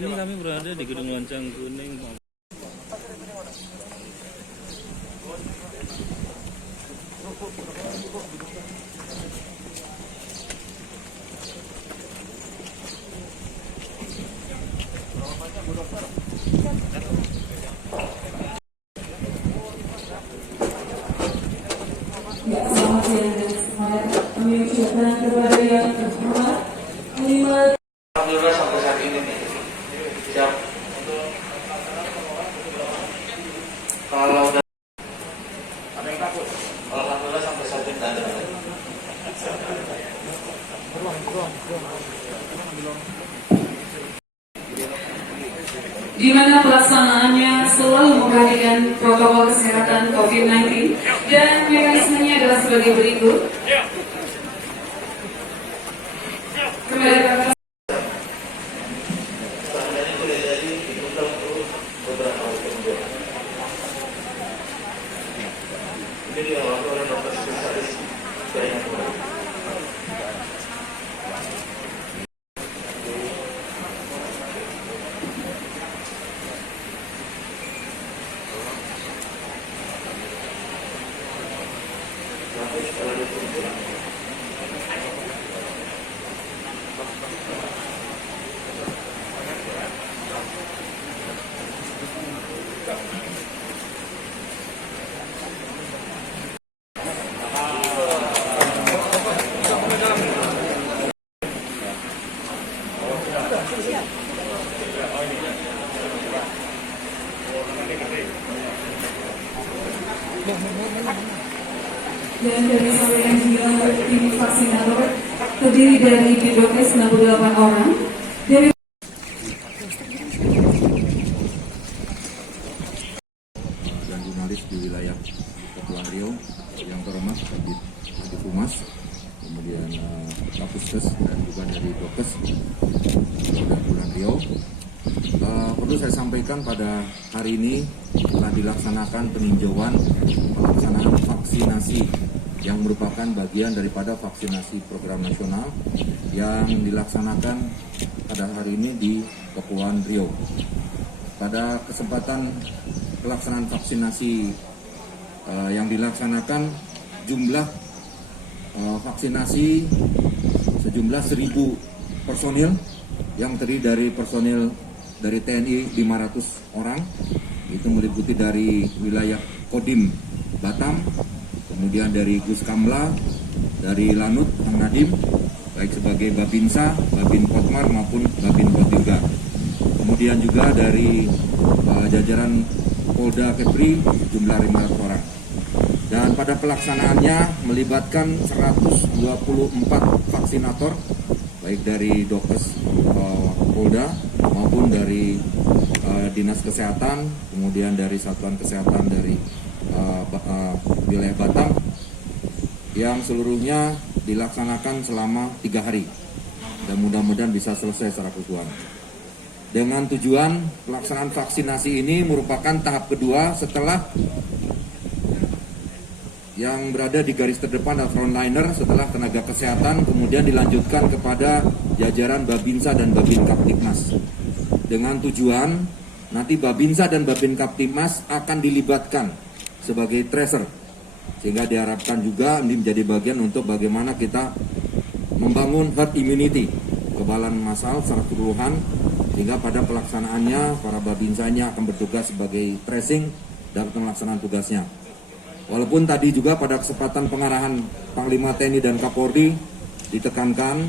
ini kami berada di Gedung Lonceng Kuning. Ya, selamat siang dan semangat kami ucapkan kepada yang terhormat Panglima. Alhamdulillah sampai saat ini nih siap. Kalau udah ada yang takut, alhamdulillah sampai saat ini ada. Di mana pelaksanaannya selalu memperhatikan protokol kesehatan COVID-19 dan mekanismenya adalah sebagai berikut. Kepada Jadi yang oleh dokter spesialis banyak. dan dari sampaikan juga tim vaksinator terdiri dari Bidokes 68 orang dari dan jurnalis di wilayah Kepulauan Riau yang terhormat Kabid Humas, kemudian Kapusdes dan juga dari Dokes Kepulauan Riau. Perlu saya sampaikan pada hari ini telah dilaksanakan peninjauan pelaksanaan vaksinasi yang merupakan bagian daripada vaksinasi program nasional yang dilaksanakan pada hari ini di Kepulauan Riau. Pada kesempatan pelaksanaan vaksinasi yang dilaksanakan, jumlah vaksinasi sejumlah 1.000 personil yang terdiri dari personil dari TNI 500 orang, itu meliputi dari wilayah Kodim Batam, kemudian dari Guskamla, dari Lanut, Kang Nadim, baik sebagai Babinsa, Babin Potmar maupun Babin Potirga. Kemudian juga dari jajaran Polda Kepri jumlah 500 orang. Dan pada pelaksanaannya melibatkan 124 vaksinator, baik dari Dokes Polda maupun dari Dinas Kesehatan, kemudian dari Satuan Kesehatan dari wilayah Batam, yang seluruhnya dilaksanakan selama 3 hari dan mudah-mudahan bisa selesai secara keseluruhan. Dengan tujuan pelaksanaan vaksinasi ini merupakan tahap kedua setelah yang berada di garis terdepan adalah frontliner setelah tenaga kesehatan, kemudian dilanjutkan kepada jajaran Babinsa dan Babin Kaptipmas. Dengan tujuan nanti Babinsa dan Babin Kaptipmas akan dilibatkan sebagai tracer, sehingga diharapkan juga ini menjadi bagian untuk bagaimana kita membangun herd immunity, kekebalan massal secara keseluruhan, sehingga pada pelaksanaannya para Babinsanya akan bertugas sebagai tracing dalam pelaksanaan tugasnya. Walaupun tadi juga pada kesempatan pengarahan Panglima TNI dan Kapolri ditekankan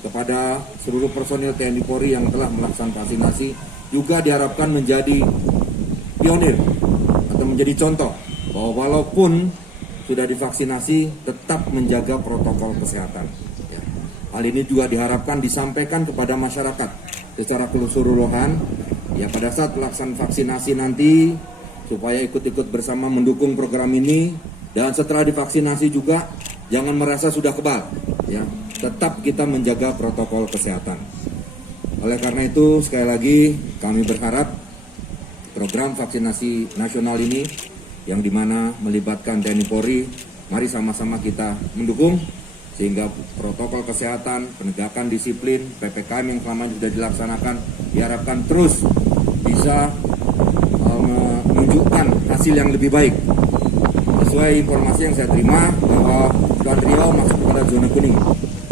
kepada seluruh personil TNI Polri yang telah melaksanakan vaksinasi juga diharapkan menjadi pionir atau menjadi contoh bahwa walaupun sudah divaksinasi tetap menjaga protokol kesehatan. Hal ini juga diharapkan disampaikan kepada masyarakat secara keseluruhan ya pada saat pelaksanaan vaksinasi nanti, supaya ikut-ikut bersama mendukung program ini, dan setelah divaksinasi juga jangan merasa sudah kebal, ya tetap kita menjaga protokol kesehatan. Oleh karena itu sekali lagi kami berharap program vaksinasi nasional ini yang dimana melibatkan TNI Polri, mari sama-sama kita mendukung sehingga protokol kesehatan, penegakan disiplin, PPKM yang selama ini sudah dilaksanakan diharapkan terus bisa menunjukkan hasil yang lebih baik. Sesuai informasi yang saya terima bahwa Kepulauan Riau masuk kepada zona kuning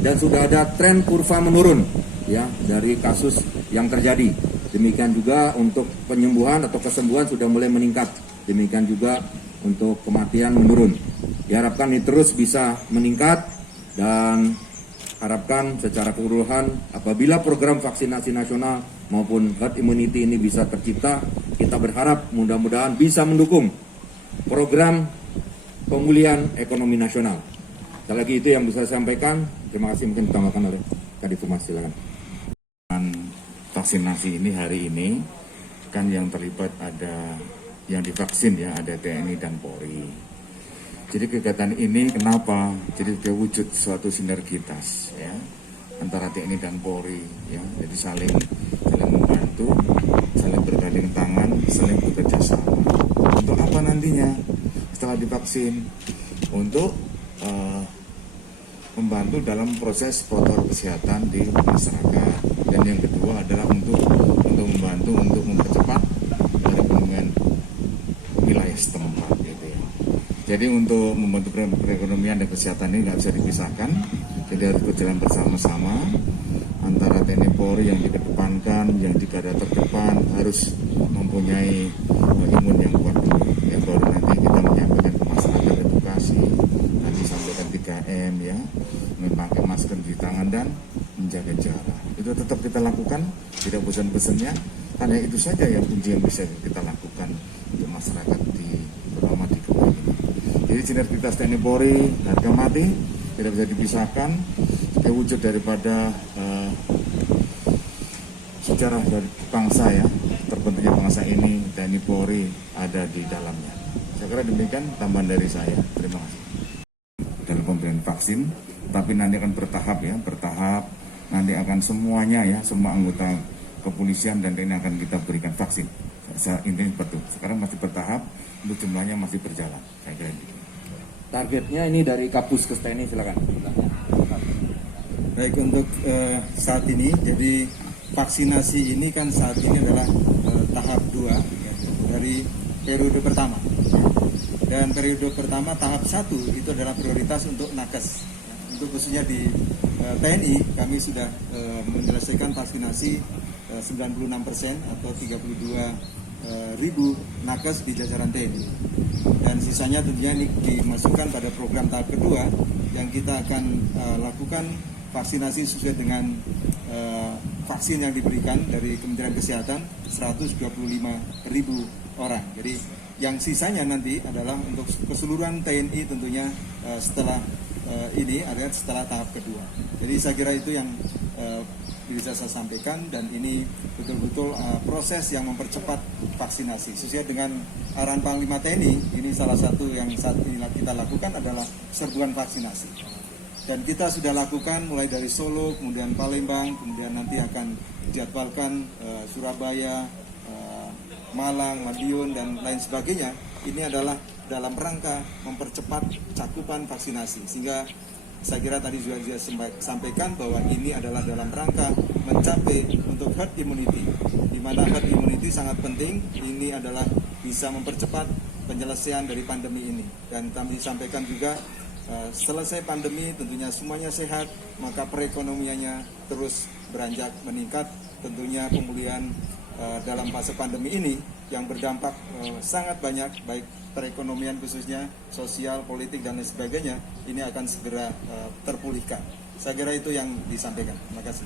dan sudah ada tren kurva menurun ya dari kasus yang terjadi. Demikian juga untuk penyembuhan atau kesembuhan sudah mulai meningkat. Demikian juga untuk kematian menurun. Diharapkan ini terus bisa meningkat dan harapkan secara keseluruhan apabila program vaksinasi nasional maupun herd immunity ini bisa tercipta, kita berharap mudah-mudahan bisa mendukung program pemulihan ekonomi nasional. Sekali lagi itu yang bisa saya sampaikan. Terima kasih, mungkin ditambahkan oleh Kadif Humas, silakan. Vaksinasi ini hari ini kan yang terlibat ada yang divaksin ya, ada TNI dan Polri. Jadi kegiatan ini kenapa? Jadi dia wujud suatu sinergitas ya antara TNI dan Polri ya. Jadi saling membantu, saling bergandeng tangan, saling bekerja sama. Untuk apa nantinya setelah divaksin? Untuk membantu dalam proses protokol kesehatan di masyarakat. Dan yang kedua adalah untuk membantu untuk mempercepat dari pemulihan wilayah setempat gitu ya. Jadi untuk membantu perekonomian dan kesehatan ini nggak bisa dipisahkan. Jadi harus berjalan bersama-sama antara TNI Polri yang dikedepankan, yang di garda terdepan harus mempunyai imun yang kuat dulu. Ya baru nanti kita menyampaikan ke masyarakat edukasi, nanti sampaikan 3M ya, memakai masker di tangan dan menjaga jarak. Itu tetap kita lakukan, tidak bosan-bosannya, karena itu saja yang kunci yang bisa kita lakukan untuk masyarakat terutama di Kepulauan ini. Jadi sinergitas TNI Polri, harga mati tidak bisa dipisahkan, sebagai wujud daripada sejarah dari bangsa ya, terbentuknya bangsa ini, TNI Polri ada di dalamnya. Saya kira demikian tambahan dari saya. Terima kasih. Dalam pemberian vaksin, tapi nanti akan bertahap ya, nanti akan semuanya ya, semua anggota kepolisian dan TNI akan kita berikan vaksin. Intinya betul. Sekarang masih bertahap, untuk jumlahnya masih berjalan. Saya kira gitu. Targetnya ini dari Kapus ke TNI, silakan. Baik, untuk saat ini, jadi vaksinasi ini kan saat ini adalah tahap 2 ya, dari periode pertama. Dan periode pertama tahap 1 itu adalah prioritas untuk nakes. Untuk khususnya di TNI kami sudah menyelesaikan vaksinasi 96% atau 32.000 nakes di jajaran TNI. Dan sisanya tentunya ini dimasukkan pada program tahap kedua yang kita akan lakukan vaksinasi sesuai dengan vaksin yang diberikan dari Kementerian Kesehatan 125.000 orang. Jadi yang sisanya nanti adalah untuk keseluruhan TNI tentunya setelah ini adalah setelah tahap kedua. Jadi saya kira itu yang bisa saya sampaikan, dan ini betul-betul proses yang mempercepat vaksinasi sesuai dengan arahan Panglima TNI. Ini salah satu yang saat ini kita lakukan adalah serbuan vaksinasi, dan kita sudah lakukan mulai dari Solo, kemudian Palembang, kemudian nanti akan dijadwalkan Surabaya, Malang, Madiun, dan lain sebagainya. Ini adalah dalam rangka mempercepat cakupan vaksinasi, sehingga saya kira tadi juga saya sampaikan bahwa ini adalah dalam rangka mencapai untuk herd immunity, di mana herd immunity sangat penting. Ini adalah bisa mempercepat penyelesaian dari pandemi ini, dan kami sampaikan juga selesai pandemi tentunya semuanya sehat, maka perekonomiannya terus beranjak meningkat. Tentunya pemulihan dalam fase pandemi ini yang berdampak sangat banyak, baik perekonomian khususnya, sosial, politik, dan lain sebagainya, ini akan segera terpulihkan. Saya kira itu yang disampaikan. Terima kasih.